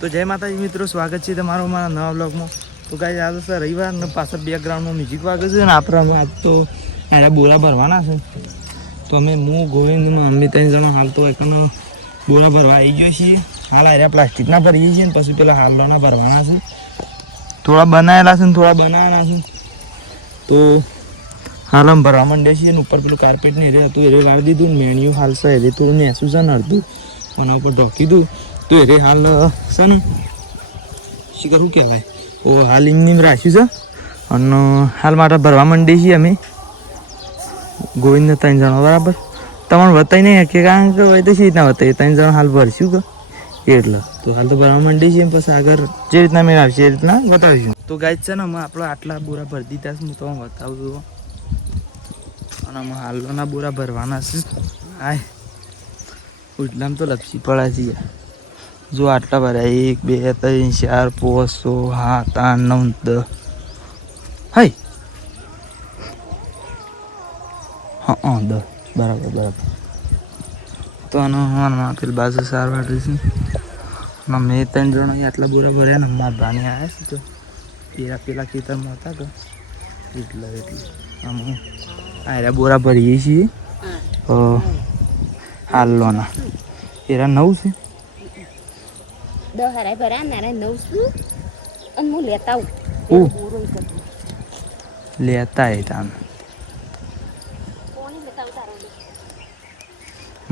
તો જય માતાજી મિત્રો, સ્વાગત છે તમારો મારા નવા બ્લોગમાં. તો ગાઈસ આજે છે રવિવાર ને પાછળ બેકગ્રાઉન્ડમાં મ્યુઝિક વાગે છે ને આપણે આજ તો અહીંયા બોરા ભરવાના છે. તો અમે હું ગોવિંદ મમ્મી 3 જણા હાલ તો એક બોરા ભરવા આવી ગયો છીએ. હાલ અહીંયા પ્લાસ્ટિકના ભરીએ છીએ ને પછી પેલા હાલોના ભરવાના છે. થોડા બનાવેલા છે ને થોડા બનાવવાના છે. તો હાલ અમે ભરવા માંડ્યા છીએ ને ઉપર પેલું કાર્પેટ ને એ હતું એ વાળી દીધું ને મેણિયું હાલ છે એ થોડું નેસું છે ને અડધું એના ઉપર ઢોકી દઉં. તો એ હાલ છે ને શીખર શું કહેવાય ઓ હાલ એમની રાખ્યું છે અને હાલ માટે ભરવા માંડીએ છીએ અમે ગોવિંદને 3 જણા બરાબર. તમારે બતાવી નહીં કે કારણ કે હોય તો શી રીતના બતાવીએ 3 જણા હાલ ભરશું કે એટલે તો હાલ તો ભરવા માંડીએ છીએ પછી આગળ જે રીતના મેળ આવશે એ રીતના બતાવીશું. તો ગાઈસ છે ને અમે આપણે આટલા બોરા ભરી દીધા છે હું તમને બતાવું છું અને અમે હાલોના બોરા ભરવાના છે. હાય ઉડલામ તો લપસી પડ્યા છીએ જો આટલા ભર્યા 1 2 3 4 5 6 7 8 9 10 હાય હા 10 બરાબર. તો આનો પેલી બાજુ સાર વાળી છે મેં 3 જણા આટલા બોરા ભર્યા ને મારા ભાણી આવ્યા છે તો પેલા ખેતરમાં હતા તો એટલે અમે આયરા બોરા ભરીએ છીએ હાલોના એરા 9 છે 10 હરાય ભરા નારા 9 છું અને હું લેતા આવું લેતા એ તમે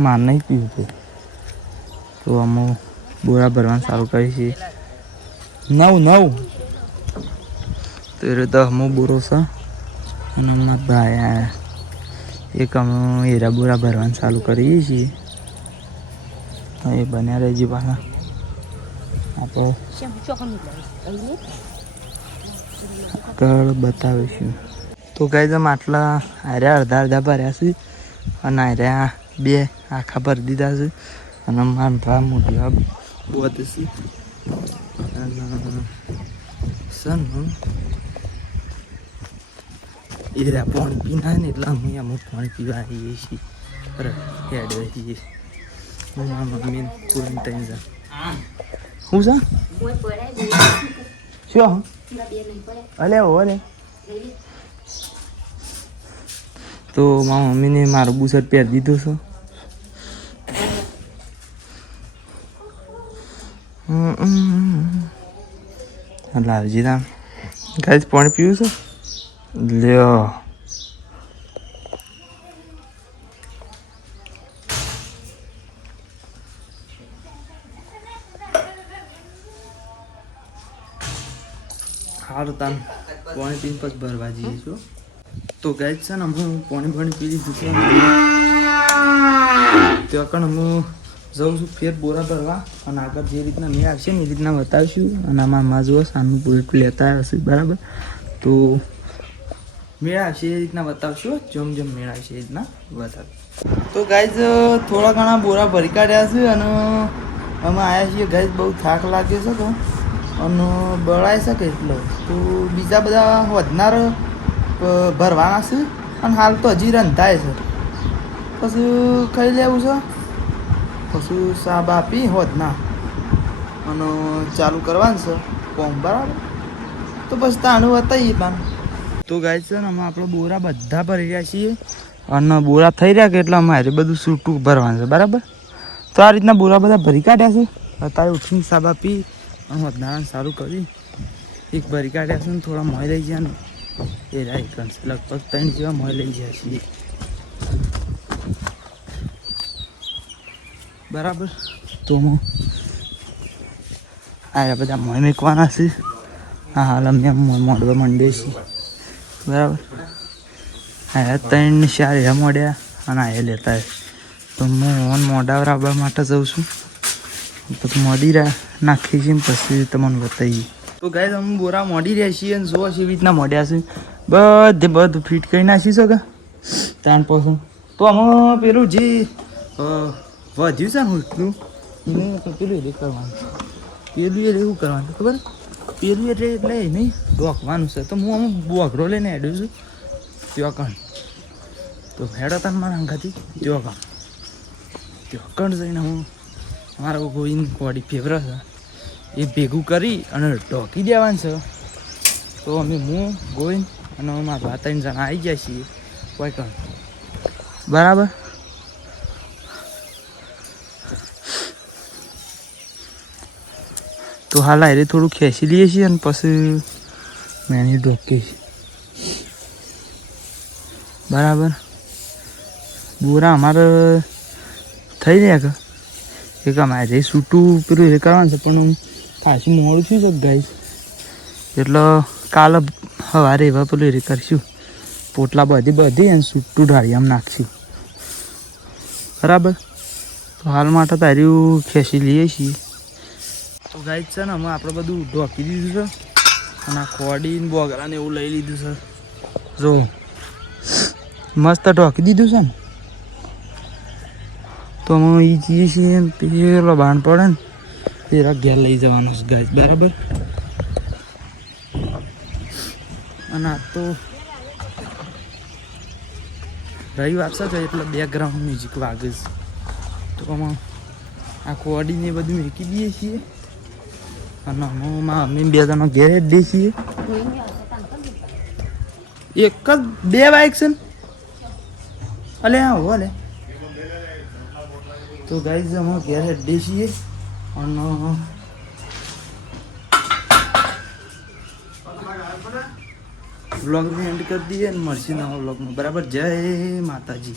માર નહીં પીવું તો અમે બોરા ભરવાનું સારું કરીએ છીએ 9 તો એ રીતે અમે બોરો છે અને મારા ભાઈ એક અમે હીરા બોરા ભરવાનું ચાલુ કરીએ છીએ. એ બન્યા રહેજે પાછા આપણે આગળ બતાવીશું. તો ગાઈસ અમે આટલા આર્યા અડધા ભર્યા છે અને આર્યા 2 આખા ભરી દીધા છે અને મારા ભા મોટા બોધ છે સન એરા પાણી પીના ને એટલે અમે અમુક પાણી પીવા આવીએ છીએ હેડ રહીએ મારા મમ્મી કોઈ 3 જણ શું છે શું અલે ઓલે તો મારા મમ્મીને મારું બુશર્ટ પહેરી દીધું છે લાવજી તામ ગાઈસ પાણી પીવું છે લ્યો સારું તાન પાણી પીને પછી ભરવા જઈએ છો. તો ગાઈસ છે ને હું પાણી પી લીધું છે તો કારણ હું જઉં છું ફેર બોરા ભરવા અને આગળ જે રીતના મેળ આવશે ને એ રીતના બતાવીશું અને આમાં જુઓ સાનું પૂરેટ લેતા હશે બરાબર. તો મેળ આવશે એ રીતના બતાવશું જેમ મેળ આવશે એ રીતના બતાવીશું. તો ગાઈસ થોડા ઘણા બોરા ભરી કાઢ્યા છે અને અમે આવ્યા છીએ ગાઈસ બહુ થાક લાગે છે તો અને બળાઈ શકે એટલો તો બીજા બધા વધનાર ભરવાના છે અને હાલ તો હજી રંધાય છે પછી ખાઈ લેવું છે પછી સાબ આપી હોદના અને ચાલુ કરવાનું છે કોમ બરાબર. તો બસ તાણું બતાવીએ તાન. તો ગાય છે ને અમે આપણે બોરા બધા ભરી રહ્યા છીએ અને બોરા થઈ રહ્યા કે એટલે અમારે બધું છૂટું ભરવાનું છે બરાબર. તો આ રીતના બોરા બધા ભરી કાઢ્યા છે અત્યારે ઉઠીને સાબ આપી અને વધનારાને સારું કરી એક ભરી કાઢ્યા છે ને થોડા મોય લઈ ગયા ને એ રાઈટ લગભગ 3 જેવા મોય લઈ ગયા છીએ બરાબર. તો આ બધા મોય મૂકવાના છે. હા હાલ અમે મોડવા માંડીએ છીએ બરાબર. આ 3 ને 4 એવા મોડ્યા અને આ લેતા તો હું મોઢા રાબવા માટે જાઉં છું પછી મોડી નાખી છે પછી તમને બતાવીએ. તો ગાઈસ અમે બોરા મોડી રહ્યા છીએ અને જો એવી રીતના મોડ્યા છે બધું ફિટ કરી નાખી શકો તાણ પછી. તો અમે પેલું જે વધ્યું છે ને એટલું પેલું એ કરવાનું પેલું એટલે એવું કરવાનું ખબર પેલું એટલે નહીં ડોકવાનું છે તો હું અમે બોઘરો લઈને હેડ્યું છું ત્યાં કણ તો હેડો તાન મારા અંગાથી ત્યાં કણ જઈને હું અમારા ગોવિંદ કોડી ફેવરેટ છે એ ભેગું કરી અને ઢોકી દેવાનું છે. તો અમે હું ગોવિંદ અને અમારા ભાઈ 3 જણા આવી જાય છીએ કોઈ કામ બરાબર. તો હાલ આરે થોડું ખેંચી લઈએ છીએ અને પછી મેની ઢોકીએ છીએ બરાબર. બોરા અમારે થઈ રહ્યા કે એક અમારે છૂટું પેલું એ કરવાનું છે પણ ખાસું મોડું થયું છે ગાઈસ. એટલે કાલે સવારે એવા પેલું એ કરશું પોટલા બધી અને છૂટું ઢાળી આમ નાખશું બરાબર. તો હાલ માટે તાર્યું ખેંચી લઈએ છીએ. તો ગાઈસ છે ને અમે આપણે બધું ઢોકી દીધું છે અને આ ખોડી ને બોગરા ને એવું લઈ લીધું છે. જો મસ્ત ઢોકી દીધું છે ને. તો અમે એ જઈએ છીએ પેલો બાણ પડે ને તે ઘેર લઈ જવાનો છે ગાઈસ બરાબર. અને આ તો રહી વાત છે એટલે બેકગ્રાઉન્ડ મ્યુઝિક વાગે છે. તો અમે આ કોડીને બધું મૂકી દઈએ છીએ અને અમે 2 જણા ઘેર જ દઈએ છીએ. એક જ 2 બાઇક છે ને અલે હા હો લે. તો ગાઈઝ અમે ઘેર જ દઈએ છીએ અને વ્લોગને એન્ડ કરી દઈએ અને મળશે નવા વ્લોગમાં બરાબર. જય માતાજી.